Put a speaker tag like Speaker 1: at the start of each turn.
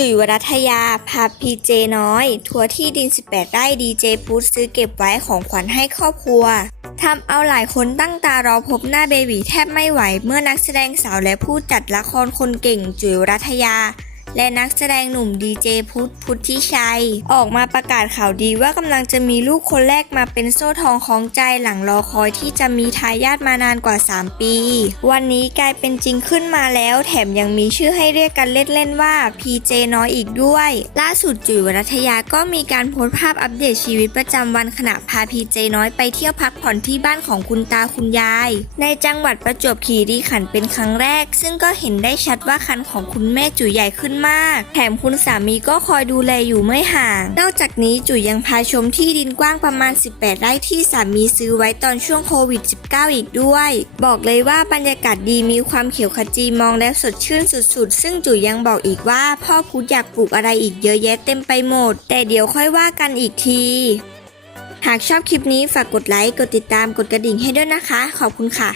Speaker 1: จุ๋ยวรัทยา พาพีเจน้อย ทัวร์ที่ดิน 18 ไร่ดีเจพุทธซื้อเก็บไว้ของขวัญให้ครอบครัวทำเอาหลายคนตั้งตารอพบหน้าเบบีแทบไม่ไหว เมื่อนักแสดงสาวและผู้จัดละครคนเก่งจุ๋ยวรัทยา และนักแสดงหนุ่มดีเจพุทธพุทธิชัย ออกมาประกาศข่าวดีว่ากำลังจะมีลูกคนแรกมาเป็นโซ่ทองของใจหลังรอคอยที่จะมีทายาทมานานกว่า 3 ปี วันนี้กลายเป็นจริงขึ้นมาแล้ว แถมยังมีชื่อให้เรียกกันเล่นๆว่า PJ น้อยอีกด้วย ล่าสุดจุ๋ยวรัตยาก็มีการโพสต์ภาพอัปเดตชีวิตประจำวันขณะพา PJ น้อยไปเที่ยวพักผ่อนที่บ้านของคุณตาคุณยาย ในจังหวัดประจวบคีรีขันธ์เป็นครั้งแรก ซึ่งก็เห็นได้ชัดว่าคันของคุณแม่จุ๋ยใหญ่ขึ้นมาก แถมคุณสามีก็คอยดูแลอยู่ไม่ห่าง นอกจากนี้จุ๋ยยังพาชมที่ดินกว้างประมาณ 18 ไร่ที่สามีซื้อไว้ตอนช่วงโควิด -19 อีกด้วย บอกเลยว่าบรรยากาศดีมีความเขียวขจีมองแล้วสดชื่นสุดๆ ซึ่งจุ๋ยยังบอกอีกว่า พ่อพุธอยากปลูกอะไรอีกเยอะแยะเต็มไปหมด แต่เดี๋ยวค่อยว่ากันอีกทีหากชอบคลิปนี้ฝากกดไลค์ กดติดตาม กดกระดิ่งให้ด้วยนะคะ ขอบคุณค่ะ